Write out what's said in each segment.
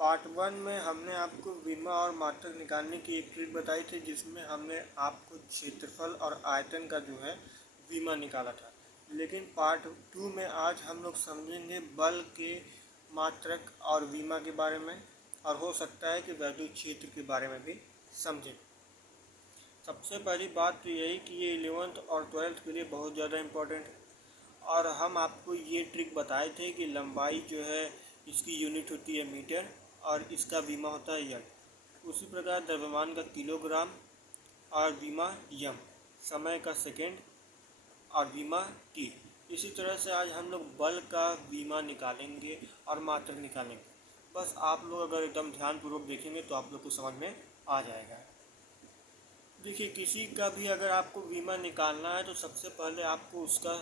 Part 1 में हमने आपको विमा और मात्रक निकालने की एक ट्रिक बताई थी, जिसमें हमने आपको क्षेत्रफल और आयतन का जो है विमा निकाला था। लेकिन पार्ट 2 में आज हम लोग समझेंगे बल के मात्रक और विमा के बारे में, और हो सकता है कि वैद्युत क्षेत्र के बारे में भी समझें। सबसे पहली बात तो यही कि ये 11th और 12th के लिए बहुत ज़्यादा इम्पोर्टेंट है। और हम आपको ये ट्रिक बताए थे कि लंबाई जो है इसकी यूनिट होती है मीटर और इसका विमा होता है यम। उसी प्रकार द्रव्यमान का किलोग्राम और विमा यम, समय का सेकेंड और विमा टी। इसी तरह से आज हम लोग बल का विमा निकालेंगे और मात्रक निकालेंगे। बस आप लोग अगर एकदम ध्यानपूर्वक देखेंगे तो आप लोग को समझ में आ जाएगा। देखिए, किसी का भी अगर आपको विमा निकालना है तो सबसे पहले आपको उसका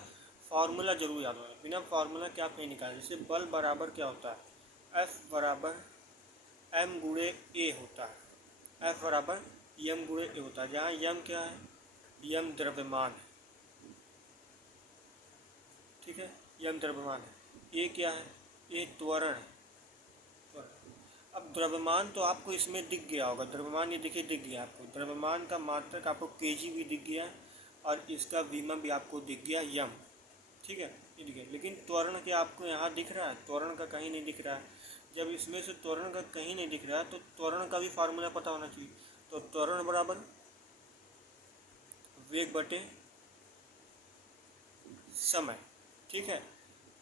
फार्मूला जरूर याद होगा। बिना फार्मूला के आप नहीं निकालें। जैसे बल बराबर क्या होता है, F बराबर m गुणे ए होता है। F बराबर यम गुणे ए होता है, जहाँ यम क्या है, यम द्रव्यमान है। ठीक है, यम द्रव्यमान है। ए क्या है, ए त्वरण है। अब द्रव्यमान तो आपको इसमें दिख गया होगा, द्रव्यमान ये देखिए दिख गया आपको। द्रव्यमान का मात्रक आपको केजी भी दिख गया और इसका विमा भी आपको दिख गया यम। ठीक है, ये दिख गया। लेकिन त्वरण क्या आपको यहाँ दिख रहा है? त्वरण का कहीं नहीं दिख रहा है। जब इसमें से त्वरण का कहीं नहीं दिख रहा है तो त्वरण का भी फार्मूला पता होना चाहिए। तो त्वरण बराबर वेग बटे समय। ठीक है,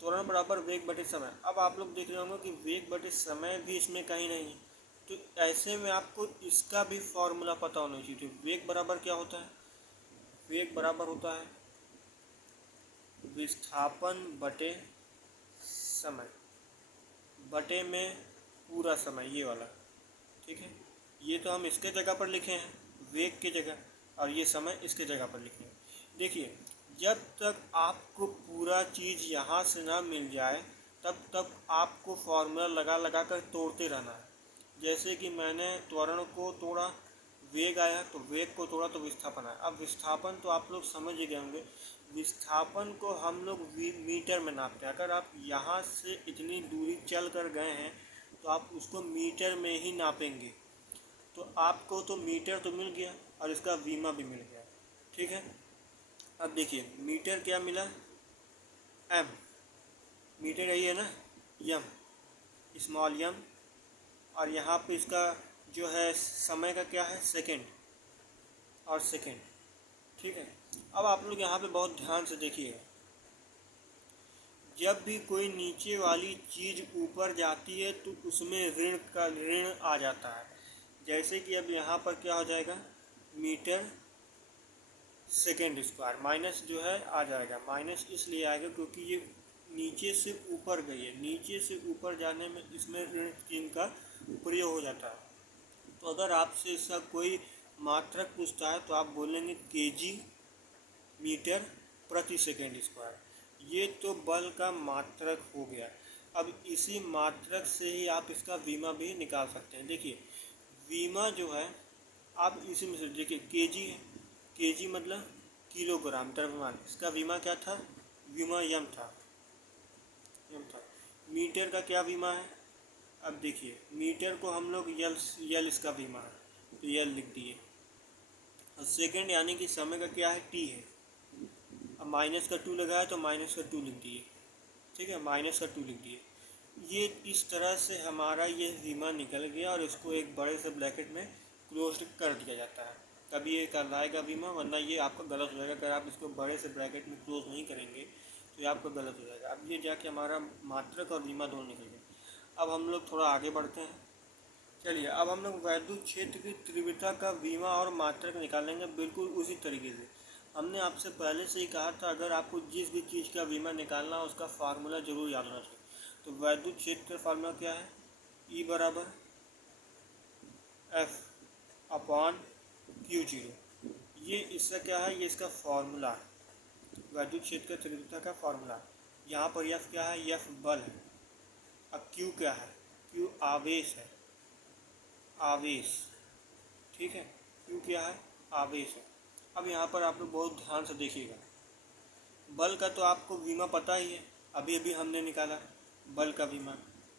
त्वरण बराबर वेग बटे समय। अब आप लोग देख रहे होंगे कि वेग बटे समय भी इसमें कहीं नहीं है, तो ऐसे में आपको इसका भी फॉर्मूला पता होना चाहिए। तो वेग बराबर क्या होता है, वेग बराबर होता है विस्थापन बटे समय, बटे में पूरा समय, ये वाला। ठीक है, ये तो हम इसके जगह पर लिखे हैं वेग की जगह, और ये समय इसके जगह पर लिखे हैं। देखिए, जब तक आपको पूरा चीज़ यहाँ से ना मिल जाए तब तक आपको फॉर्मूला लगा लगा कर तोड़ते रहना है। जैसे कि मैंने त्वरण को तोड़ा, वेग आया, तो वेग को तोड़ा तो विस्थापन आया। अब विस्थापन तो आप लोग समझ ही गए होंगे। विस्थापन को हम लोग मीटर में नापते हैं। अगर आप यहाँ से इतनी दूरी चल कर गए हैं तो आप उसको मीटर में ही नापेंगे। तो आपको तो मीटर तो मिल गया और इसका विमा भी मिल गया। ठीक है, अब देखिए मीटर क्या मिला, एम। मीटर यही है ना, यम, स्मॉल यम। और यहाँ पे इसका जो है समय का क्या है, सेकेंड और सेकेंड। ठीक है, अब आप लोग यहाँ पे बहुत ध्यान से देखिएगा। जब भी कोई नीचे वाली चीज़ ऊपर जाती है तो उसमें ऋण आ जाता है। जैसे कि अब यहाँ पर क्या हो जाएगा, मीटर सेकेंड स्क्वायर, माइनस जो है आ जाएगा। माइनस इसलिए आएगा क्योंकि ये नीचे से ऊपर गई है। नीचे से ऊपर जाने में इसमें ऋण चिन्ह का प्रयोग हो जाता है। तो अगर आपसे इसका कोई मात्रक पूछता है तो आप बोलेंगे केजी मीटर प्रति सेकेंड स्क्वायर। ये तो बल का मात्रक हो गया। अब इसी मात्रक से ही आप इसका विमा भी निकाल सकते हैं। देखिए, विमा जो है आप इसी में से देखिए, केजी है, केजी मतलब किलोग्राम द्रव्यमान। इसका विमा क्या था, विमा यम था, यम था। मीटर का क्या विमा है, अब देखिए मीटर को हम लोग यल इसका विमा है, तो यल लिख दिए। और सेकेंड यानी कि समय का क्या है, टी है। अब माइनस का 2 लगा है तो माइनस का 2 लिख दिए। ठीक है, माइनस का 2 लिख दिए। ये इस तरह से हमारा ये विमा निकल गया और इसको एक बड़े से ब्रैकेट में क्लोज कर दिया जाता है, तभी ये कहलाएगा विमा। वरना ये आपका गलत हो जाएगा। अगर आप इसको बड़े से ब्रैकेट में क्लोज नहीं करेंगे तो ये आपका गलत हो जाएगा। अब ये जाके हमारा मात्रक और विमा दोनों निकल गए। अब हम लोग थोड़ा आगे बढ़ते हैं। चलिए, अब हम लोग वैद्युत क्षेत्र की तीव्रता का विमा और मात्रक निकालेंगे बिल्कुल उसी तरीके से। हमने आपसे पहले से ही कहा था, अगर आपको जिस भी चीज़ का विमा निकालना हो उसका फार्मूला जरूर याद होना चाहिए। तो वैद्युत क्षेत्र का फार्मूला क्या है, E बराबर F अपॉन Q0। ये इसका क्या है, ये इसका फार्मूला है, वैद्युत क्षेत्र का तीव्रता का फार्मूला। यहाँ पर F क्या है, F बल है। अब Q क्या है, Q आवेश है, आवेश। ठीक है, Q क्या है, आवेश है। अब यहाँ पर आप लोग बहुत ध्यान से देखिएगा। बल का तो आपको विमा पता ही है, अभी अभी हमने निकाला। बल का विमा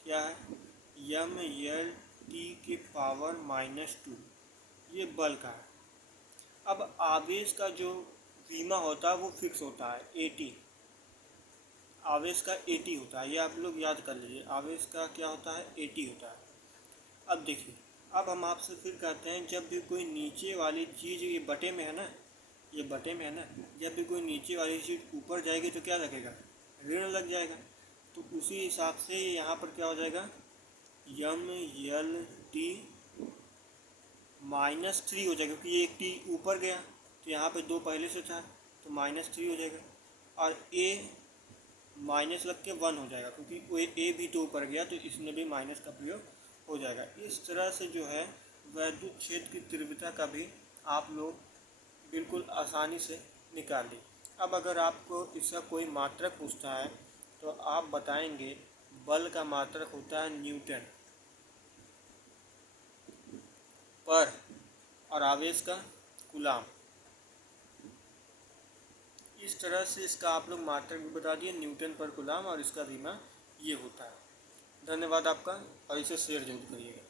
क्या है, एम एल टी के पावर -2, ये बल का है। अब आवेश का जो वीमा होता है वो फिक्स होता है, AT। आवेश का AT होता है, ये आप लोग याद कर लीजिए। आवेश का क्या होता है? AT होता है। अब देखिए, अब हम आपसे फिर कहते हैं, जब भी कोई नीचे वाली चीज़, ये बटे में है ना, ये बटे में है ना, जब भी कोई नीचे वाली चीज़ ऊपर जाएगी तो क्या लगेगा? ऋण लग जाएगा। तो उसी हिसाब से यहाँ पर क्या हो जाएगा? एम एल टी -3 हो जाएगा, क्योंकि ये एक टी ऊपर गया तो यहाँ पे 2 पहले से था तो -3 हो जाएगा। और ए माइनस लग के 1 हो जाएगा, क्योंकि वो ए भी तो ऊपर गया तो इसमें भी माइनस का प्रयोग हो जाएगा। इस तरह से जो है वैद्युत क्षेत्र की तीव्रता का भी आप लोग बिल्कुल आसानी से निकाल ली। अब अगर आपको इसका कोई मात्रक पूछता है तो आप बताएंगे बल का मात्रक होता है न्यूटन पर, और आवेश का कूलाम। इस तरह से इसका आप लोग मात्रक भी बता दिए, न्यूटन पर कूलाम, और इसका वीमा ये होता है। धन्यवाद आपका, और इसे शेयर जरूर करिएगा।